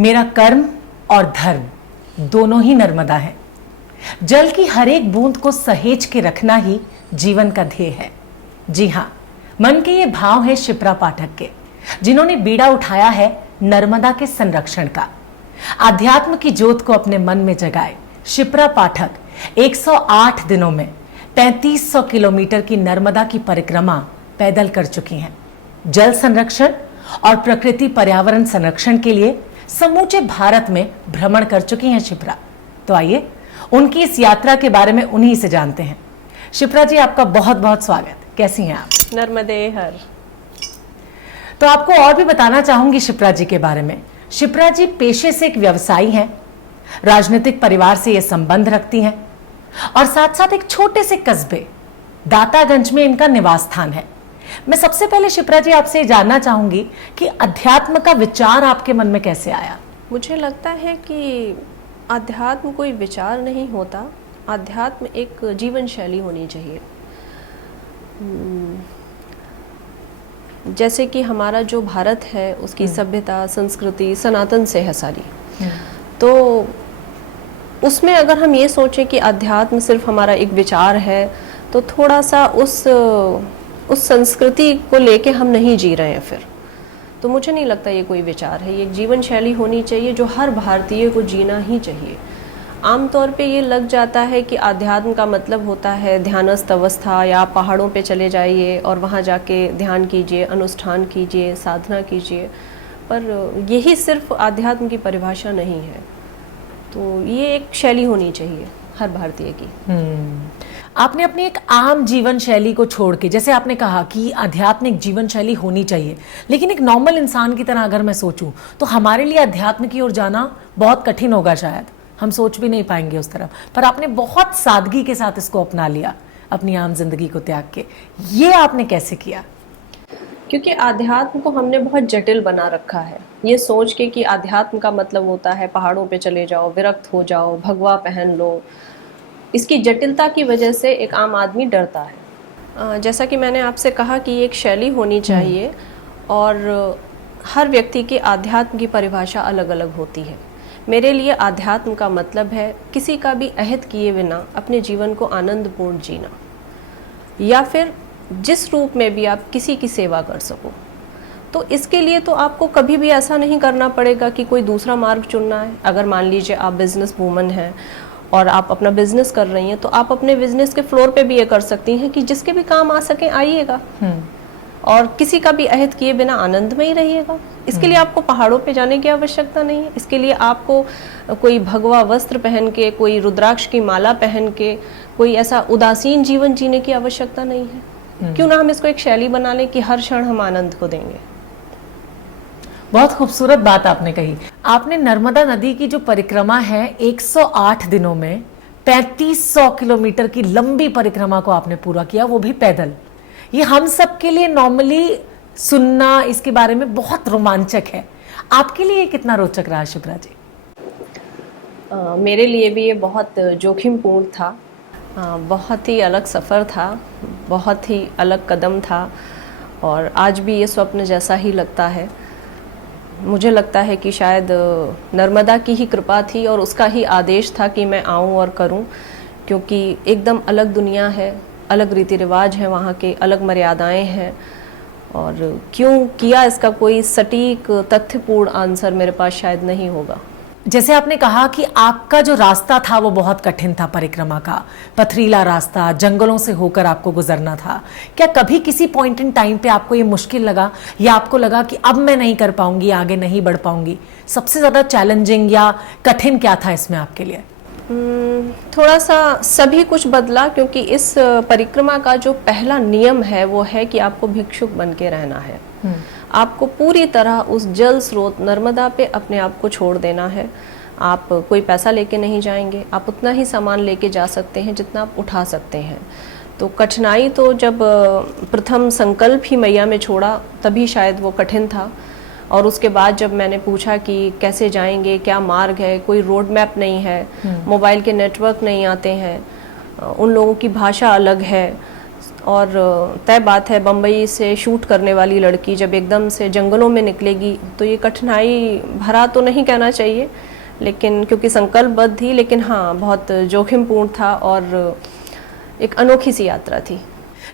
मेरा कर्म और धर्म दोनों ही नर्मदा है। जल की हर एक बूंद को सहेज के रखना ही जीवन का ध्येय है। जी हाँ, मन के ये भाव है शिप्रा पाठक के, जिन्होंने बीड़ा उठाया है नर्मदा के संरक्षण का। आध्यात्म की ज्योत को अपने मन में जगाए शिप्रा पाठक 108 दिनों में 3500 किलोमीटर की नर्मदा की परिक्रमा पैदल कर चुकी हैं। जल संरक्षण और प्रकृति पर्यावरण संरक्षण के लिए समूचे भारत में भ्रमण कर चुकी हैं शिप्रा। तो आइए उनकी इस यात्रा के बारे में उन्हीं से जानते हैं। शिप्रा जी, आपका बहुत बहुत स्वागत। कैसी हैं आप? नर्मदे हर। तो आपको और भी बताना चाहूंगी शिप्रा जी के बारे में। शिप्रा जी पेशे से एक व्यवसायी हैं, राजनीतिक परिवार से ये संबंध रखती हैं और साथ साथ एक छोटे से कस्बे दातागंज में इनका निवास स्थान है। मैं सबसे पहले शिप्रा जी आपसे जानना चाहूंगी कि अध्यात्म का विचार आपके मन में कैसे आया? मुझे लगता है कि अध्यात्म कोई विचार नहीं होता, अध्यात्म एक जीवन शैली होनी चाहिए। जैसे कि हमारा जो भारत है उसकी सभ्यता संस्कृति सनातन से है सारी, तो उसमें अगर हम ये सोचें कि अध्यात्म सिर्फ हमारा एक विचार है तो थोड़ा सा उस संस्कृति को लेके हम नहीं जी रहे हैं फिर। तो मुझे नहीं लगता ये कोई विचार है, ये एक जीवन शैली होनी चाहिए जो हर भारतीय को जीना ही चाहिए। आमतौर पे ये लग जाता है कि अध्यात्म का मतलब होता है ध्यानस्थ अवस्था, या आप पहाड़ों पे चले जाइए और वहाँ जाके ध्यान कीजिए, अनुष्ठान कीजिए, साधना कीजिए, पर यही सिर्फ अध्यात्म की परिभाषा नहीं है। तो ये एक शैली होनी चाहिए हर भारतीय की। आपने अपनी एक आम जीवन शैली को छोड़ के, जैसे आपने कहा कि आध्यात्मिक जीवन शैली होनी चाहिए, लेकिन एक नॉर्मल इंसान की तरह अगर मैं सोचूं तो हमारे लिए अध्यात्म की ओर जाना बहुत कठिन होगा, शायद हम सोच भी नहीं पाएंगे उस तरफ। पर आपने बहुत सादगी के साथ इसको अपना लिया, अपनी आम जिंदगी को त्याग के। ये आपने कैसे किया? क्योंकि आध्यात्म को हमने बहुत जटिल बना रखा है, ये सोच के कि आध्यात्म का मतलब होता है पहाड़ों पे चले जाओ, विरक्त हो जाओ, भगवा पहन लो। इसकी जटिलता की वजह से एक आम आदमी डरता है। जैसा कि मैंने आपसे कहा कि एक शैली होनी चाहिए और हर व्यक्ति की आध्यात्म की परिभाषा अलग अलग होती है। मेरे लिए आध्यात्म का मतलब है किसी का भी अहित किए बिना अपने जीवन को आनंदपूर्ण जीना, या फिर जिस रूप में भी आप किसी की सेवा कर सको। तो इसके लिए तो आपको कभी भी ऐसा नहीं करना पड़ेगा कि कोई दूसरा मार्ग चुनना है। अगर मान लीजिए आप बिजनेस वूमन हैं और आप अपना बिजनेस कर रही हैं, तो आप अपने बिजनेस के फ्लोर पे भी ये कर सकती हैं कि जिसके भी काम आ सके आइएगा और किसी का भी अहित किए बिना आनंद में ही रहिएगा। इसके लिए आपको पहाड़ों पे जाने की आवश्यकता नहीं है। इसके लिए आपको कोई भगवा वस्त्र पहन के, कोई रुद्राक्ष की माला पहन के, कोई ऐसा उदासीन जीवन जीने की आवश्यकता नहीं है। क्यों ना हम इसको एक शैली बना लें कि हर क्षण हम आनंद को देंगे। बहुत खूबसूरत बात आपने कही। आपने नर्मदा नदी की जो परिक्रमा है 108 दिनों में 3500 किलोमीटर की लंबी परिक्रमा को आपने पूरा किया, वो भी पैदल। ये हम सब के लिए नॉर्मली सुनना इसके बारे में बहुत रोमांचक है। आपके लिए कितना रोचक रहा शिप्रा जी? मेरे लिए भी ये बहुत जोखिमपूर्ण था, बहुत ही अलग सफ़र था, बहुत ही अलग कदम था और आज भी ये स्वप्न जैसा ही लगता है। मुझे लगता है कि शायद नर्मदा की ही कृपा थी और उसका ही आदेश था कि मैं आऊँ और करूँ, क्योंकि एकदम अलग दुनिया है, अलग रीति रिवाज हैं वहाँ के, अलग मर्यादाएं हैं। और क्यों किया इसका कोई सटीक तथ्यपूर्ण आंसर मेरे पास शायद नहीं होगा। जैसे आपने कहा कि आपका जो रास्ता था वो बहुत कठिन था, परिक्रमा का पथरीला रास्ता, जंगलों से होकर आपको गुजरना था। क्या कभी किसी पॉइंट इन टाइम पे आपको ये मुश्किल लगा या आपको लगा कि अब मैं नहीं कर पाऊंगी, आगे नहीं बढ़ पाऊंगी? सबसे ज्यादा चैलेंजिंग या कठिन क्या था इसमें आपके लिए? थोड़ा सा सभी कुछ बदला, क्योंकि इस परिक्रमा का जो पहला नियम है वो है कि आपको भिक्षुक बन के रहना है। आपको पूरी तरह उस जल स्रोत नर्मदा पे अपने आप को छोड़ देना है। आप कोई पैसा लेके नहीं जाएंगे, आप उतना ही सामान लेके जा सकते हैं जितना आप उठा सकते हैं। तो कठिनाई तो जब प्रथम संकल्प ही मैया में छोड़ा तभी शायद वो कठिन था। और उसके बाद जब मैंने पूछा कि कैसे जाएंगे, क्या मार्ग है, कोई रोड मैप नहीं है, मोबाइल के नेटवर्क नहीं आते हैं, उन लोगों की भाषा अलग है, और तय बात है, बम्बई से शूट करने वाली लड़की जब एकदम से जंगलों में निकलेगी तो ये कठिनाई भरा तो नहीं कहना चाहिए, लेकिन क्योंकि संकल्पबद्ध थी, लेकिन हाँ बहुत जोखिमपूर्ण था और एक अनोखी सी यात्रा थी।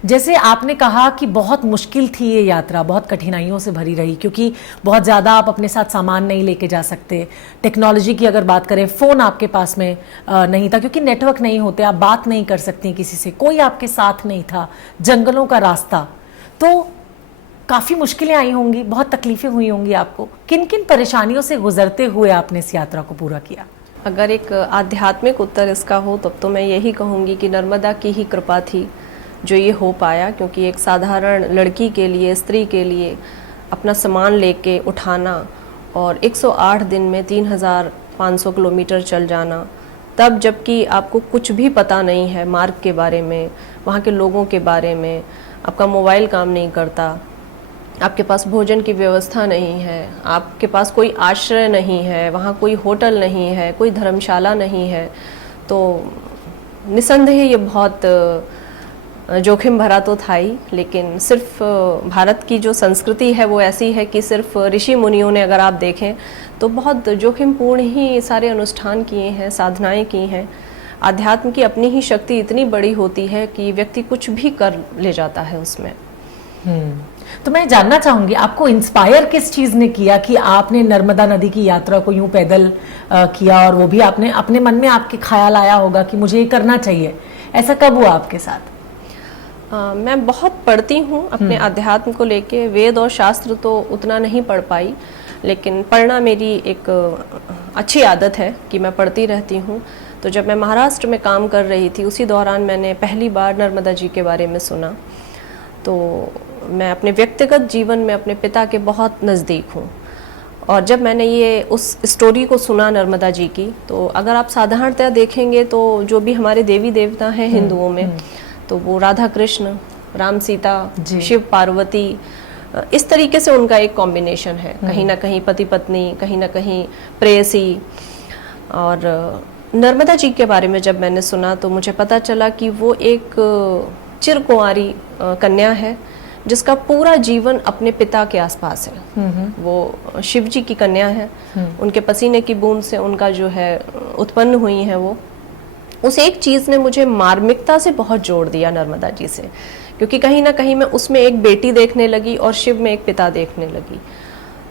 जैसे आपने कहा कि बहुत मुश्किल थी ये यात्रा, बहुत कठिनाइयों से भरी रही, क्योंकि बहुत ज़्यादा आप अपने साथ सामान नहीं लेके जा सकते। टेक्नोलॉजी की अगर बात करें, फ़ोन आपके पास में नहीं था, क्योंकि नेटवर्क नहीं होते, आप बात नहीं कर सकती किसी से, कोई आपके साथ नहीं था, जंगलों का रास्ता, तो काफ़ी मुश्किलें आई होंगी, बहुत तकलीफ़ें हुई होंगी आपको। किन किन परेशानियों से गुजरते हुए आपने इस यात्रा को पूरा किया? अगर एक आध्यात्मिक उत्तर इसका हो तब तो मैं यही कहूँगी कि नर्मदा की ही कृपा थी जो ये हो पाया, क्योंकि एक साधारण लड़की के लिए, स्त्री के लिए अपना सामान लेके उठाना और 108 दिन में 3500 किलोमीटर चल जाना, तब जबकि आपको कुछ भी पता नहीं है मार्ग के बारे में, वहाँ के लोगों के बारे में, आपका मोबाइल काम नहीं करता, आपके पास भोजन की व्यवस्था नहीं है, आपके पास कोई आश्रय नहीं है, वहाँ कोई होटल नहीं है, कोई धर्मशाला नहीं है, तो निसंदेह ये बहुत जोखिम भरा तो था ही। लेकिन सिर्फ भारत की जो संस्कृति है वो ऐसी है कि सिर्फ ऋषि मुनियों ने, अगर आप देखें तो बहुत जोखिमपूर्ण ही सारे अनुष्ठान किए हैं, साधनाएं की हैं। आध्यात्म की अपनी ही शक्ति इतनी बड़ी होती है कि व्यक्ति कुछ भी कर ले जाता है उसमें। तो मैं जानना चाहूंगी, आपको इंस्पायर किस चीज ने किया कि आपने नर्मदा नदी की यात्रा को यूं पैदल किया, और वो भी आपने अपने मन में आपके ख्याल आया होगा कि मुझे ये करना चाहिए, ऐसा कब हुआ आपके साथ? मैं बहुत पढ़ती हूँ अपने अध्यात्म को लेके, वेद और शास्त्र तो उतना नहीं पढ़ पाई, लेकिन पढ़ना मेरी एक अच्छी आदत है कि मैं पढ़ती रहती हूँ। तो जब मैं महाराष्ट्र में काम कर रही थी उसी दौरान मैंने पहली बार नर्मदा जी के बारे में सुना। तो मैं अपने व्यक्तिगत जीवन में अपने पिता के बहुत नज़दीक हूँ, और जब मैंने ये उस स्टोरी को सुना नर्मदा जी की, तो अगर आप साधारणतः देखेंगे तो जो भी हमारे देवी देवता हैं हिंदुओं में, तो वो राधा कृष्ण, राम सीता, शिव पार्वती, इस तरीके से उनका एक कॉम्बिनेशन है, कहीं ना कहीं पति पत्नी, कहीं ना कहीं प्रेयसी। और नर्मदा जी के बारे में जब मैंने सुना तो मुझे पता चला कि वो एक चिरकुंवारी कन्या है जिसका पूरा जीवन अपने पिता के आसपास है। वो शिव जी की कन्या है, उनके पसीने की बूंद से उनका जो है उत्पन्न हुई है वो। उस एक चीज़ ने मुझे मार्मिकता से बहुत जोड़ दिया नर्मदा जी से, क्योंकि कहीं ना कहीं मैं उसमें एक बेटी देखने लगी और शिव में एक पिता देखने लगी।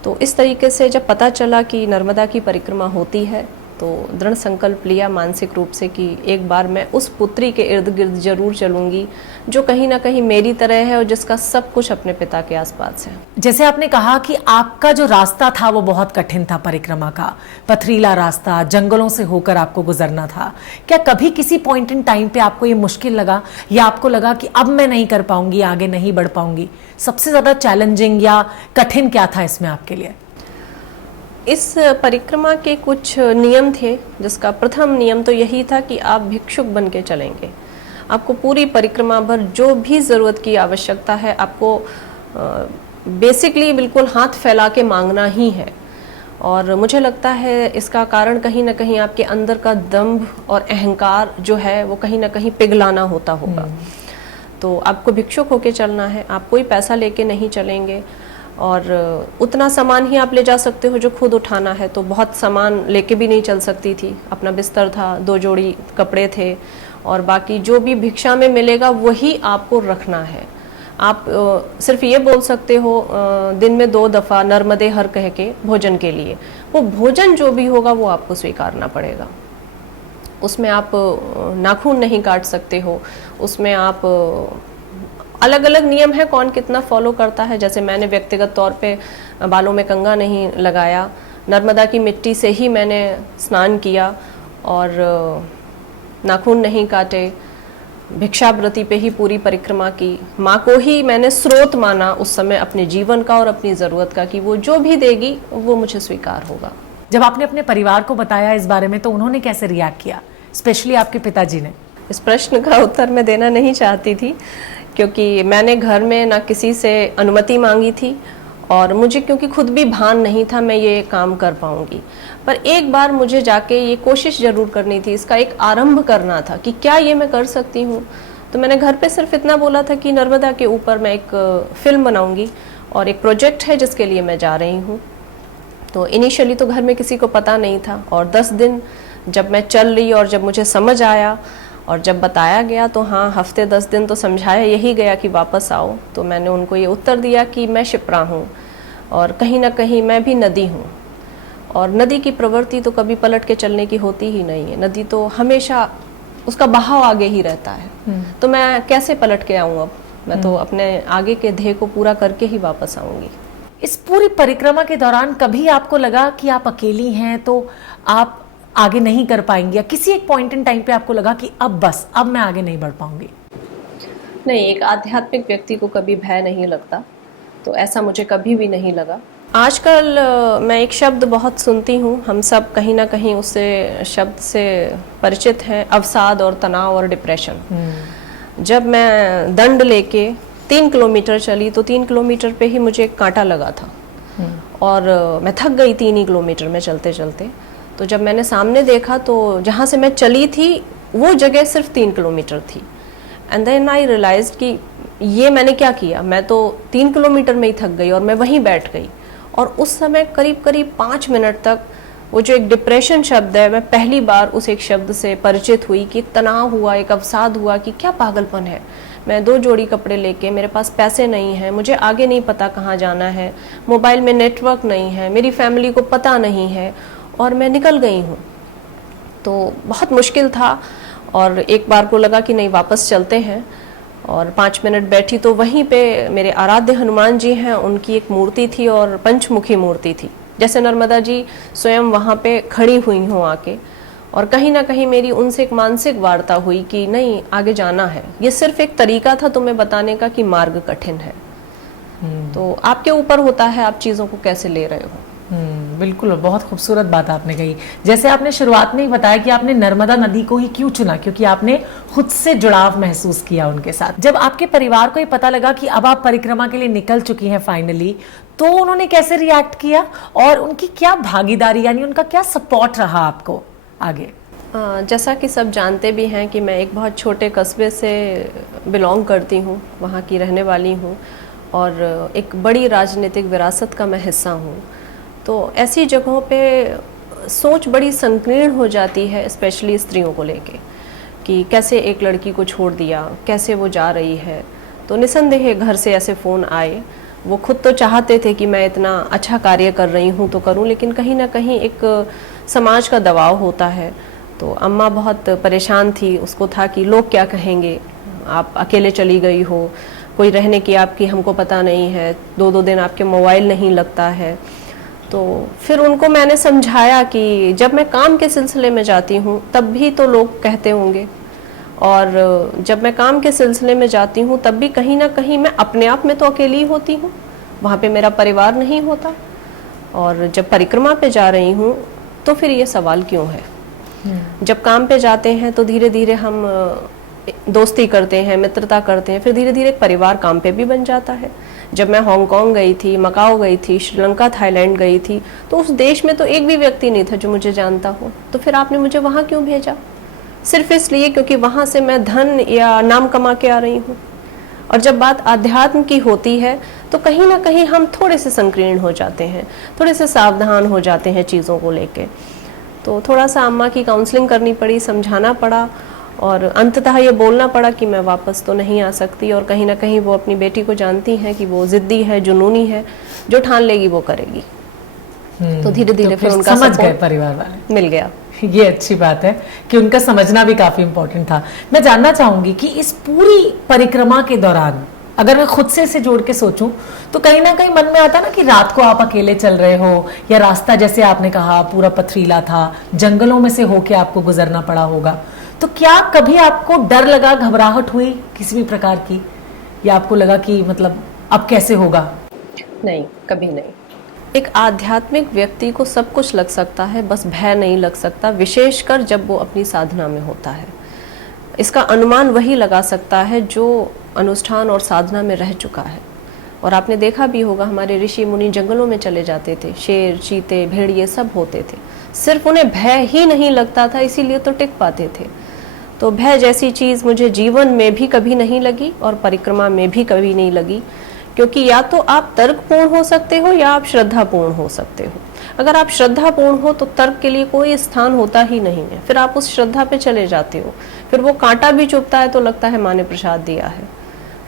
तो इस तरीके से जब पता चला कि नर्मदा की परिक्रमा होती है तो दृढ़ संकल्प लिया मानसिक रूप से कि एक बार मैं उस पुत्री के इर्द गिर्द जरूर चलूंगी जो कहीं ना कहीं मेरी तरह है और जिसका सब कुछ अपने पिता के आसपास है। जैसे आपने कहा कि आपका जो रास्ता था वो बहुत कठिन था, परिक्रमा का पथरीला रास्ता, जंगलों से होकर आपको गुजरना था। क्या कभी किसी पॉइंट इन टाइम पे आपको ये मुश्किल लगा, या आपको लगा कि अब मैं नहीं कर पाऊंगी, आगे नहीं बढ़ पाऊंगी? सबसे ज्यादा चैलेंजिंग या कठिन क्या था इसमें आपके लिए? इस परिक्रमा के कुछ नियम थे, जिसका प्रथम नियम तो यही था कि आप भिक्षुक बन के चलेंगे। आपको पूरी परिक्रमा भर जो भी ज़रूरत की आवश्यकता है आपको बेसिकली बिल्कुल हाथ फैला के मांगना ही है। और मुझे लगता है इसका कारण कहीं ना कहीं आपके अंदर का दंभ और अहंकार जो है वो कहीं ना कहीं पिघलाना होता होगा। तो आपको भिक्षुक होके चलना है, आप कोई पैसा लेके नहीं चलेंगे, और उतना सामान ही आप ले जा सकते हो जो खुद उठाना है। तो बहुत सामान लेके भी नहीं चल सकती थी। अपना बिस्तर था, 2 जोड़ी कपड़े थे, और बाकी जो भी भिक्षा में मिलेगा वही आपको रखना है। आप सिर्फ ये बोल सकते हो दिन में 2 दफ़ा नर्मदे हर कह के भोजन के लिए, वो भोजन जो भी होगा वो आपको स्वीकारना पड़ेगा। उसमें आप नाखून नहीं काट सकते हो, उसमें आप अलग अलग नियम है कौन कितना फॉलो करता है। जैसे मैंने व्यक्तिगत तौर पे बालों में कंघा नहीं लगाया, नर्मदा की मिट्टी से ही मैंने स्नान किया, और नाखून नहीं काटे, भिक्षावृत्ति पे ही पूरी परिक्रमा की। माँ को ही मैंने स्रोत माना उस समय अपने जीवन का और अपनी ज़रूरत का, कि वो जो भी देगी वो मुझे स्वीकार होगा। जब आपने अपने परिवार को बताया इस बारे में तो उन्होंने कैसे रिएक्ट किया, स्पेशली आपके पिताजी ने? इस प्रश्न का उत्तर मैं देना नहीं चाहती थी, क्योंकि मैंने घर में ना किसी से अनुमति मांगी थी, और मुझे क्योंकि खुद भी भान नहीं था मैं ये काम कर पाऊंगी। पर एक बार मुझे जाके ये कोशिश ज़रूर करनी थी, इसका एक आरंभ करना था कि क्या ये मैं कर सकती हूँ। तो मैंने घर पे सिर्फ इतना बोला था कि नर्मदा के ऊपर मैं एक फिल्म बनाऊंगी और एक प्रोजेक्ट है जिसके लिए मैं जा रही हूँ। तो इनिशियली तो घर में किसी को पता नहीं था, और 10 दिन जब मैं चल रही और जब मुझे समझ आया और जब बताया गया तो हाँ, हफ्ते 10 दिन तो समझाया यही गया कि वापस आओ। तो मैंने उनको ये उत्तर दिया कि मैं शिप्रा हूँ और कहीं ना कहीं मैं भी नदी हूँ, और नदी की प्रवृत्ति तो कभी पलट के चलने की होती ही नहीं है। नदी तो हमेशा उसका बहाव आगे ही रहता है। तो मैं कैसे पलट के आऊँ अब? मैं तो अपने आगे के ध्येय को पूरा करके ही वापस आऊँगी। इस पूरी परिक्रमा के दौरान कभी आपको लगा कि आप अकेली हैं तो आप आगे नहीं कर पाएंगी, या किसी एक पॉइंट इन टाइम पे आपको लगा कि अब बस, अब मैं आगे नहीं बढ़ पाऊंगी? नहीं, एक आध्यात्मिक व्यक्ति को कभी भय नहीं लगता, तो ऐसा मुझे कभी भी नहीं लगा। आजकल मैं एक शब्द बहुत सुनती हूँ, हम सब कहीं ना कहीं उससे शब्द से परिचित हैं, अवसाद और तनाव और डिप्रेशन। जब मैं दंड लेके 3 किलोमीटर चली तो 3 किलोमीटर पे ही मुझे एक कांटा लगा था, और मैं थक गई 3 ही किलोमीटर में चलते चलते। तो जब मैंने सामने देखा तो जहाँ से मैं चली थी वो जगह सिर्फ 3 किलोमीटर थी। एंड देन आई रियलाइज्ड कि ये मैंने क्या किया, मैं तो 3 किलोमीटर में ही थक गई और मैं वहीं बैठ गई। और उस समय करीब करीब 5 मिनट तक वो जो एक डिप्रेशन शब्द है, मैं पहली बार उस एक शब्द से परिचित हुई कि एक तनाव हुआ, एक अवसाद हुआ कि क्या पागलपन है। मैं 2 जोड़ी कपड़े लेके, मेरे पास पैसे नहीं हैं, मुझे आगे नहीं पता कहाँ जाना है, मोबाइल में नेटवर्क नहीं है, मेरी फैमिली को पता नहीं है, और मैं निकल गई हूँ। तो बहुत मुश्किल था, और एक बार को लगा कि नहीं, वापस चलते हैं। और 5 मिनट बैठी तो वहीं पे मेरे आराध्य हनुमान जी हैं, उनकी एक मूर्ति थी और पंचमुखी मूर्ति थी, जैसे नर्मदा जी स्वयं वहाँ पे खड़ी हुई हों आके। और कहीं ना कहीं मेरी उनसे एक मानसिक वार्ता हुई कि नहीं, आगे जाना है। ये सिर्फ एक तरीका था तुम्हें बताने का कि मार्ग कठिन है। तो आपके ऊपर होता है आप चीज़ों को कैसे ले रहे हो। बिल्कुल, बहुत खूबसूरत बात आपने कही। जैसे आपने शुरुआत में ही बताया कि आपने नर्मदा नदी को ही क्यों चुना, क्योंकि आपने खुद से जुड़ाव महसूस किया उनके साथ। जब आपके परिवार को ये पता लगा कि अब आप परिक्रमा के लिए निकल चुकी हैं फाइनली, तो उन्होंने कैसे रिएक्ट किया और उनकी क्या भागीदारी, यानी उनका क्या सपोर्ट रहा आपको आगे? जैसा कि सब जानते भी हैं कि मैं एक बहुत छोटे कस्बे से बिलोंग करती हूँ, वहाँ की रहने वाली हूँ, और एक बड़ी राजनीतिक विरासत का मैं हिस्सा हूँ। तो ऐसी जगहों पे सोच बड़ी संकीर्ण हो जाती है, स्पेशली स्त्रियों को लेके, कि कैसे एक लड़की को छोड़ दिया, कैसे वो जा रही है। तो निसंदेह घर से ऐसे फ़ोन आए। वो खुद तो चाहते थे कि मैं इतना अच्छा कार्य कर रही हूँ तो करूँ, लेकिन कहीं ना कहीं एक समाज का दबाव होता है। तो अम्मा बहुत परेशान थी, उसको था कि लोग क्या कहेंगे, आप अकेले चली गई हो, कोई रहने की आपकी हमको पता नहीं है, 2-2 दिन आपके मोबाइल नहीं लगता है। तो फिर उनको मैंने समझाया कि जब मैं काम के सिलसिले में जाती हूँ तब भी तो लोग कहते होंगे, और जब मैं काम के सिलसिले में जाती हूँ तब भी कहीं ना कहीं मैं अपने आप में तो अकेली होती हूँ, वहाँ पे मेरा परिवार नहीं होता। और जब परिक्रमा पे जा रही हूँ तो फिर ये सवाल क्यों है। जब काम पे जाते हैं तो धीरे धीरे हम दोस्ती करते हैं, मित्रता करते हैं, फिर धीरे धीरे परिवार काम पे भी बन जाता है। जब मैं हांगकांग गई थी, मकाओ गई थी, श्रीलंका, थाईलैंड गई थी, तो उस देश में तो एक भी व्यक्ति नहीं था जो मुझे जानता हो। तो फिर आपने मुझे वहाँ क्यों भेजा? सिर्फ इसलिए क्योंकि वहाँ से मैं धन या नाम कमा के आ रही हूँ। और जब बात आध्यात्म की होती है तो कहीं ना कहीं हम थोड़े से संकीर्ण हो जाते हैं, थोड़े से सावधान हो जाते हैं चीज़ों को लेके। तो थोड़ा सा अम्मा की काउंसलिंग करनी पड़ी, समझाना पड़ा, और अंततः ये बोलना पड़ा कि मैं वापस तो नहीं आ सकती। और कहीं ना कहीं वो अपनी बेटी को जानती हैं कि वो ज़िद्दी है, जुनूनी है, जो ठान लेगी वो करेगी। तो धीरे धीरे फिर उनका समझ गए परिवार वाले, मिल गया। ये अच्छी बात है कि उनका समझना भी काफी इम्पोर्टेंट था। मैं जानना चाहूंगी कि इस पूरी परिक्रमा के दौरान अगर मैं खुद से इसे जोड़ के सोचूं तो कहीं ना कहीं मन में आता ना कि रात को आप अकेले चल रहे हो, या रास्ता जैसे आपने कहा पूरा पथरीला था, जंगलों में से होके आपको गुजरना पड़ा होगा, तो क्या कभी आपको डर लगा, घबराहट हुई किसी भी प्रकार की, या आपको लगा कि मतलब अब कैसे होगा? नहीं, कभी नहीं। एक आध्यात्मिक व्यक्ति को सब कुछ लग सकता है, बस भय नहीं लग सकता, विशेषकर जब वो अपनी साधना में होता है। इसका अनुमान वही लगा सकता है जो अनुष्ठान और साधना में रह चुका है। और आपने देखा भी होगा, हमारे ऋषि मुनि जंगलों में चले जाते थे, शेर, चीते, भेड़िए सब होते थे, सिर्फ उन्हें भय ही नहीं लगता था, इसीलिए तो टिक पाते थे। तो भय जैसी चीज़ मुझे जीवन में भी कभी नहीं लगी और परिक्रमा में भी कभी नहीं लगी, क्योंकि या तो आप तर्कपूर्ण हो सकते हो या आप श्रद्धापूर्ण हो सकते हो। अगर आप श्रद्धापूर्ण हो तो तर्क के लिए कोई स्थान होता ही नहीं है, फिर आप उस श्रद्धा पे चले जाते हो। फिर वो कांटा भी चुभता है तो लगता है माँ ने प्रसाद दिया है,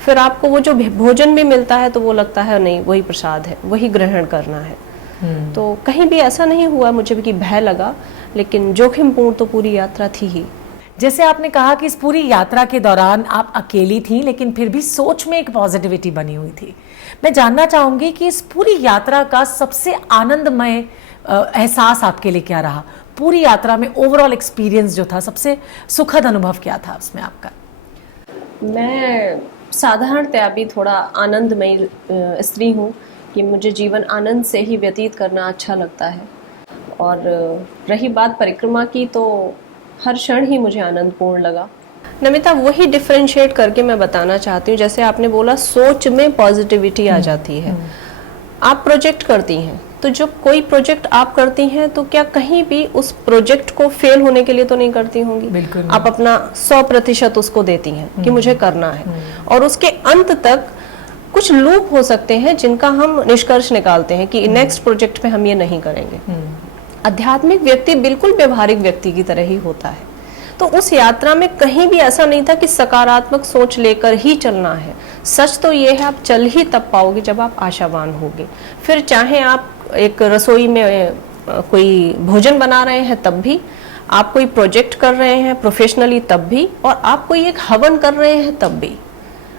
फिर आपको वो जो भोजन भी मिलता है तो वो लगता है नहीं वही प्रसाद है, वही ग्रहण करना है। तो कहीं भी ऐसा नहीं हुआ मुझे भी कि भय लगा, लेकिन जोखिमपूर्ण तो पूरी यात्रा थी ही। जैसे आपने कहा कि इस पूरी यात्रा के दौरान आप अकेली थी, लेकिन फिर भी सोच में एक पॉजिटिविटी बनी हुई थी। मैं जानना चाहूंगी कि इस पूरी यात्रा का सबसे आनंदमय एहसास आपके लिए क्या रहा? पूरी यात्रा में ओवरऑल एक्सपीरियंस जो था, सबसे सुखद अनुभव क्या था उसमें आपका? मैं साधारणतया भी थोड़ा आनंदमयी स्त्री हूँ कि मुझे जीवन आनंद से ही व्यतीत करना अच्छा लगता है। और रही बात परिक्रमा की, तो हर क्षण ही मुझे आनंदपूर्ण लगा। नमिता, वही डिफरेंशिएट करके मैं बताना चाहती हूँ, जैसे आपने बोला सोच में पॉजिटिविटी आ जाती है। आप प्रोजेक्ट करती हैं, तो जब कोई प्रोजेक्ट आप करती हैं तो क्या कहीं भी उस प्रोजेक्ट को फेल होने के लिए तो नहीं करती होंगी। बिल्कुल। आप अपना 100% उसको देती हैं कि मुझे करना है, और उसके अंत तक कुछ लूप हो सकते हैं जिनका हम निष्कर्ष निकालते हैं कि नेक्स्ट प्रोजेक्ट पे हम ये नहीं करेंगे। आध्यात्मिक व्यक्ति बिल्कुल व्यवहारिक व्यक्ति की तरह ही होता है। तो उस यात्रा में कहीं भी ऐसा नहीं था कि सकारात्मक सोच लेकर ही चलना है। सच तो ये है, आप चल ही तब पाओगे जब आप आशावान होगे। फिर चाहे आप एक रसोई में कोई भोजन बना रहे हैं तब भी, आप कोई प्रोजेक्ट कर रहे हैं प्रोफेशनली तब भी, और आप कोई एक हवन कर रहे हैं तब भी,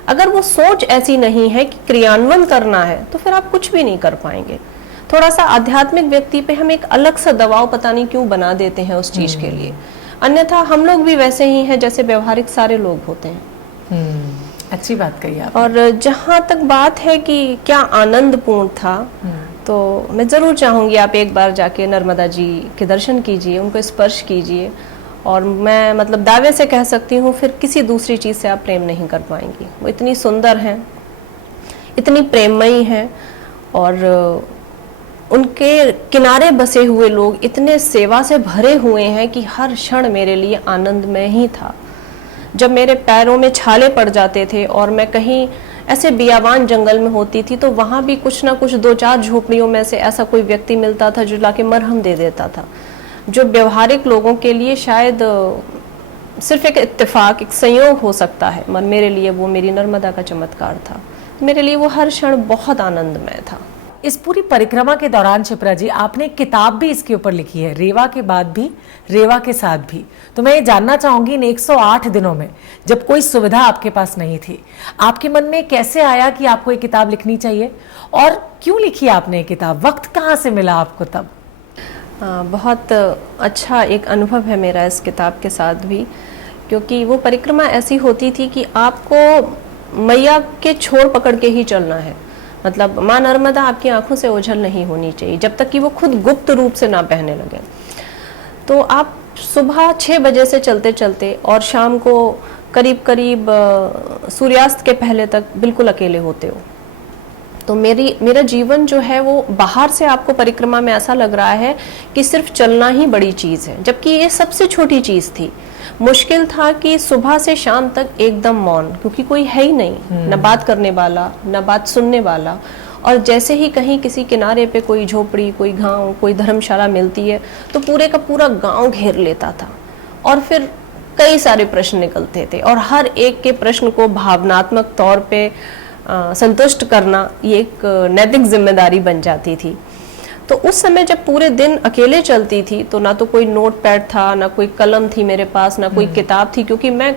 अगर वो सोच ऐसी नहीं है कि क्रियान्वयन करना है तो फिर आप कुछ भी नहीं कर पाएंगे। थोड़ा सा आध्यात्मिक व्यक्ति पे हम एक अलग सा दबाव पता नहीं क्यों बना देते हैं उस चीज के लिए, अन्यथा हम लोग भी वैसे ही हैं जैसे व्यवहारिक सारे लोग होते हैं। अच्छी बात कही आप। और जहाँ तक बात है कि क्या आनंदपूर्ण था, तो मैं जरूर चाहूंगी आप एक बार जाके नर्मदा जी के दर्शन कीजिए, उनको स्पर्श कीजिए, और मैं मतलब दावे से कह सकती हूँ फिर किसी दूसरी चीज से आप प्रेम नहीं कर पाएंगी। वो इतनी सुंदर हैं, इतनी प्रेममयी हैं, और उनके किनारे बसे हुए लोग इतने सेवा से भरे हुए हैं कि हर क्षण मेरे लिए आनंदमय ही था। जब मेरे पैरों में छाले पड़ जाते थे और मैं कहीं ऐसे बियाबान जंगल में होती थी, तो वहाँ भी कुछ ना कुछ 2-4 झोपड़ियों में से ऐसा कोई व्यक्ति मिलता था जो लाके मरहम दे देता था, जो व्यवहारिक लोगों के लिए शायद सिर्फ एक इत्तेफाक, एक संयोग हो सकता है, मगर मेरे लिए वो मेरी नर्मदा का चमत्कार था। मेरे लिए वो हर क्षण बहुत आनंदमय था। इस पूरी परिक्रमा के दौरान शिप्रा जी, आपने एक किताब भी इसके ऊपर लिखी है, रेवा के बाद भी रेवा के साथ भी। तो मैं ये जानना चाहूंगी, इन 108 दिनों में जब कोई सुविधा आपके पास नहीं थी, आपके मन में कैसे आया कि आपको ये किताब लिखनी चाहिए, और क्यों लिखी आपने ये किताब? वक्त कहाँ से मिला आपको तब? बहुत अच्छा एक अनुभव है मेरा इस किताब के साथ भी, क्योंकि वो परिक्रमा ऐसी होती थी कि आपको मैया के छोड़ पकड़ के ही चलना है। मतलब माँ नर्मदा आपकी आंखों से ओझल नहीं होनी चाहिए जब तक कि वो खुद गुप्त रूप से ना बहने लगे। तो आप सुबह 6 बजे से चलते चलते और शाम को करीब करीब सूर्यास्त के पहले तक बिल्कुल अकेले होते हो। तो मेरा जीवन जो है वो बाहर से आपको परिक्रमा में ऐसा लग रहा है कि सिर्फ चलना ही बड़ी चीज़ है, जबकि ये सबसे छोटी चीज़ थी। मुश्किल था कि सुबह से शाम तक एकदम मौन, क्योंकि कोई है ही नहीं, न बात करने वाला न बात सुनने वाला। और जैसे ही कहीं किसी किनारे पे कोई झोपड़ी, कोई गांव, कोई धर्मशाला मिलती है तो पूरे का पूरा गांव घेर लेता था, और फिर कई सारे प्रश्न निकलते थे, और हर एक के प्रश्न को भावनात्मक तौर पे संतुष्ट करना ये एक नैतिक जिम्मेदारी बन जाती थी। तो उस समय जब पूरे दिन अकेले चलती थी तो ना तो कोई नोट पैड था, ना कोई कलम थी मेरे पास, ना कोई किताब थी, क्योंकि मैं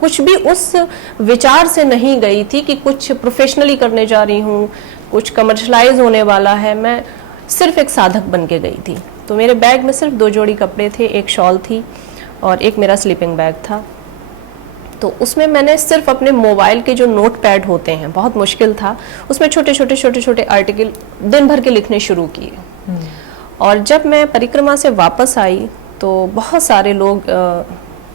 कुछ भी उस विचार से नहीं गई थी कि कुछ प्रोफेशनली करने जा रही हूँ, कुछ कमर्शलाइज होने वाला है। मैं सिर्फ एक साधक बन के गई थी। तो मेरे बैग में सिर्फ 2 जोड़ी कपड़े थे, एक शॉल थी और एक मेरा स्लीपिंग बैग था। तो उसमें मैंने सिर्फ अपने मोबाइल के जो नोट पैड होते हैं, बहुत मुश्किल था, उसमें छोटे छोटे आर्टिकल दिन भर के लिखने शुरू किए। और जब मैं परिक्रमा से वापस आई तो बहुत सारे लोग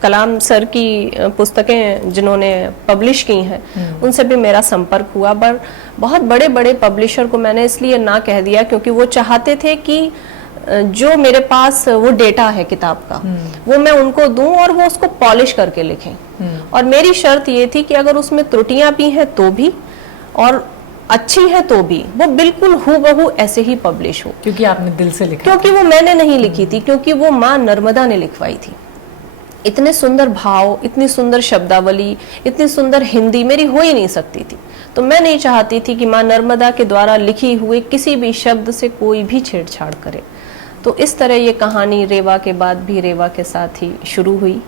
कलाम सर की पुस्तकें जिन्होंने पब्लिश की हैं उनसे भी मेरा संपर्क हुआ, पर बहुत बड़े बड़े पब्लिशर को मैंने इसलिए ना कह दिया क्योंकि वो चाहते थे कि जो मेरे पास वो डेटा है किताब का, वो मैं उनको दूं और वो उसको पॉलिश करके लिखें। और मेरी शर्त ये थी कि अगर उसमें त्रुटियां भी हैं तो भी, और अच्छी है तो भी, वो बिल्कुल हूबहू ऐसे ही पब्लिश हो। क्योंकि आपने दिल से लिखा, क्योंकि वो मैंने नहीं लिखी थी, क्योंकि वो माँ नर्मदा ने लिखवाई थी। इतने सुंदर भाव, इतनी सुंदर शब्दावली, इतनी सुंदर हिंदी मेरी हो ही नहीं सकती थी। तो मैं नहीं चाहती थी कि माँ नर्मदा के द्वारा लिखी हुए किसी भी शब्द से कोई भी छेड़छाड़ करे। तो इस तरह ये कहानी रेवा के बाद भी रेवा के साथ ही शुरू हुई।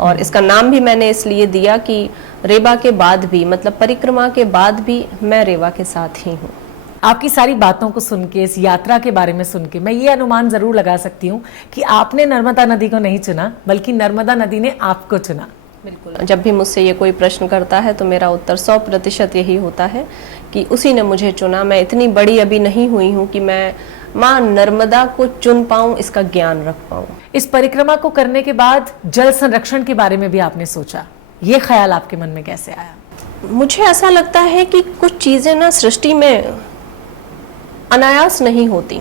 और इसका नाम भी मैंने इसलिए दिया कि रेवा के बाद भी, मतलब परिक्रमा के बाद भी मैं रेवा के साथ ही हूँ। आपकी सारी बातों को सुन के, इस यात्रा के बारे में सुन के मैं ये अनुमान जरूर लगा सकती हूँ कि आपने नर्मदा नदी को नहीं चुना, बल्कि नर्मदा नदी ने आपको चुना। बिल्कुल। जब भी मुझसे ये कोई प्रश्न करता है तो मेरा उत्तर 100% यही होता है कि उसी ने मुझे चुना। मैं इतनी बड़ी अभी नहीं हुई हूँ कि मैं माँ नर्मदा को चुन पाऊं, इसका ज्ञान रख पाऊं। इस परिक्रमा को करने के बाद जल संरक्षण के बारे में भी आपने सोचा, ये ख्याल आपके मन में कैसे आया? मुझे ऐसा लगता है कि कुछ चीजें ना सृष्टि में अनायास नहीं होती,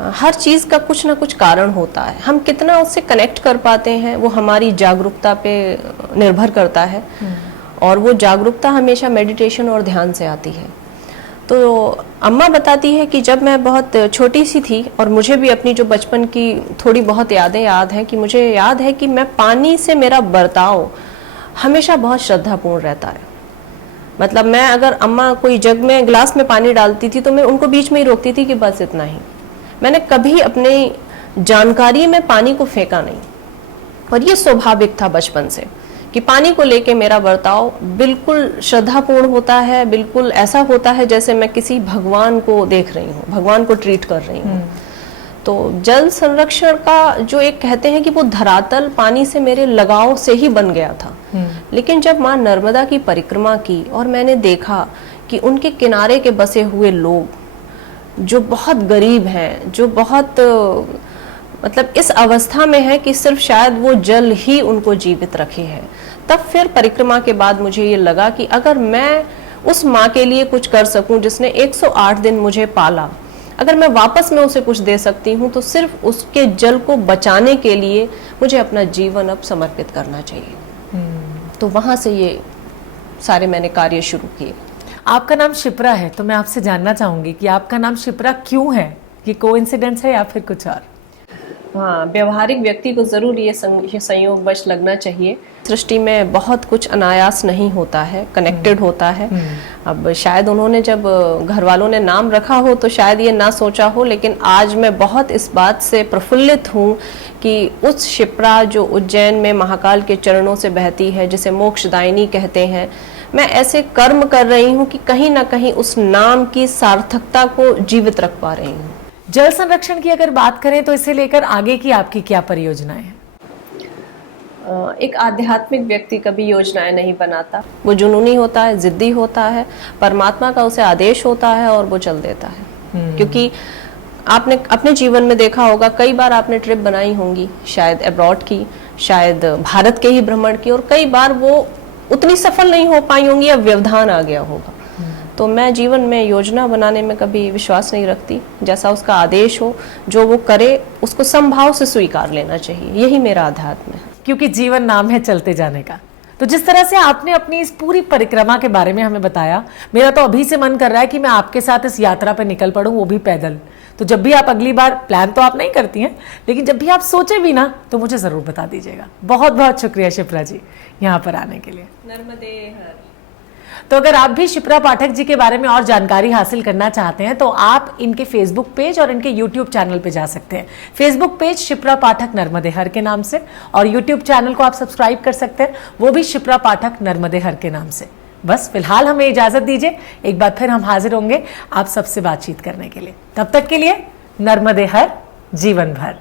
हर चीज का कुछ ना कुछ कारण होता है। हम कितना उससे कनेक्ट कर पाते हैं वो हमारी जागरूकता पे निर्भर करता है, और वो जागरूकता हमेशा मेडिटेशन और ध्यान से आती है। तो अम्मा बताती है कि जब मैं बहुत छोटी सी थी, और मुझे भी अपनी जो बचपन की थोड़ी बहुत यादें याद हैं, कि मुझे याद है कि मैं पानी से मेरा बर्ताव हमेशा बहुत श्रद्धापूर्ण रहता है। मतलब मैं अगर अम्मा कोई जग में गिलास में पानी डालती थी तो मैं उनको बीच में ही रोकती थी कि बस इतना ही। मैंने कभी अपनी जानकारी में पानी को फेंका नहीं, और ये स्वाभाविक था बचपन से कि पानी को लेके मेरा बर्ताव बिल्कुल श्रद्धापूर्ण होता है, बिल्कुल ऐसा होता है जैसे मैं किसी भगवान को देख रही हूँ, भगवान को ट्रीट कर रही हूँ। तो जल संरक्षण का जो एक कहते हैं कि वो धरातल पानी से मेरे लगाव से ही बन गया था। लेकिन जब माँ नर्मदा की परिक्रमा की और मैंने देखा कि उनके किनारे के बसे हुए लोग जो बहुत गरीब हैं, जो बहुत मतलब इस अवस्था में है कि सिर्फ शायद वो जल ही उनको जीवित रखे है, तब फिर परिक्रमा के बाद मुझे ये लगा कि अगर मैं उस माँ के लिए कुछ कर सकूं जिसने 108 दिन मुझे पाला, अगर मैं वापस में उसे कुछ दे सकती हूँ तो सिर्फ उसके जल को बचाने के लिए मुझे अपना जीवन अब समर्पित करना चाहिए। तो वहां से ये सारे मैंने कार्य शुरू किए। आपका नाम शिप्रा है, तो मैं आपसे जानना चाहूंगी कि आपका नाम शिप्रा क्यों है? ये कोइंसिडेंस है या फिर कुछ और? हाँ, व्यवहारिक व्यक्ति को जरूर ये संयोगवश लगना चाहिए। सृष्टि में बहुत कुछ अनायास नहीं होता है, कनेक्टेड होता है। अब शायद उन्होंने जब घर वालों ने नाम रखा हो तो शायद ये ना सोचा हो, लेकिन आज मैं बहुत इस बात से प्रफुल्लित हूँ कि उस शिप्रा जो उज्जैन में महाकाल के चरणों से बहती है, जिसे मोक्षदायिनी कहते हैं, मैं ऐसे कर्म कर रही हूँ कि कहीं ना कहीं उस नाम की सार्थकता को जीवित रख पा रही हूँ। जल संरक्षण की अगर बात करें तो इसे लेकर आगे की आपकी क्या परियोजनाएं हैं? एक आध्यात्मिक व्यक्ति कभी योजनाएं नहीं बनाता, वो जुनूनी होता है, जिद्दी होता है। परमात्मा का उसे आदेश होता है और वो चल देता है। क्योंकि आपने अपने जीवन में देखा होगा, कई बार आपने ट्रिप बनाई होंगी, शायद अब्रॉड की, शायद भारत के ही भ्रमण की, और कई बार वो उतनी सफल नहीं हो पाई होंगी या व्यवधान आ गया होगा। तो मैं जीवन में योजना बनाने में कभी विश्वास नहीं रखती। जैसा उसका आदेश हो, जो वो करे उसको समभाव से स्वीकार लेना चाहिए, यही मेरा अध्यात्म है। क्योंकि जीवन नाम है चलते जाने का। तो जिस तरह से आपने अपनी इस पूरी परिक्रमा के बारे में हमें बताया, मेरा तो अभी से मन कर रहा है कि मैं आपके साथ इस यात्रा पर निकल पड़ूं, वो भी पैदल। तो जब भी आप अगली बार, प्लान तो आप नहीं करती हैं, लेकिन जब भी आप सोचे भी ना तो मुझे जरूर बता दीजिएगा। बहुत बहुत शुक्रिया शिप्रा जी यहाँ पर आने के लिए। नर्मदे हर। तो अगर आप भी शिप्रा पाठक जी के बारे में और जानकारी हासिल करना चाहते हैं तो आप इनके फेसबुक पेज और इनके यूट्यूब चैनल पे जा सकते हैं। फेसबुक पेज शिप्रा पाठक नर्मदे हर के नाम से, और यूट्यूब चैनल को आप सब्सक्राइब कर सकते हैं, वो भी शिप्रा पाठक नर्मदे हर के नाम से। बस फिलहाल हमें इजाजत दीजिए, एक बार फिर हम हाजिर होंगे आप सबसे बातचीत करने के लिए। तब तक के लिए नर्मदे हर, जीवन भर।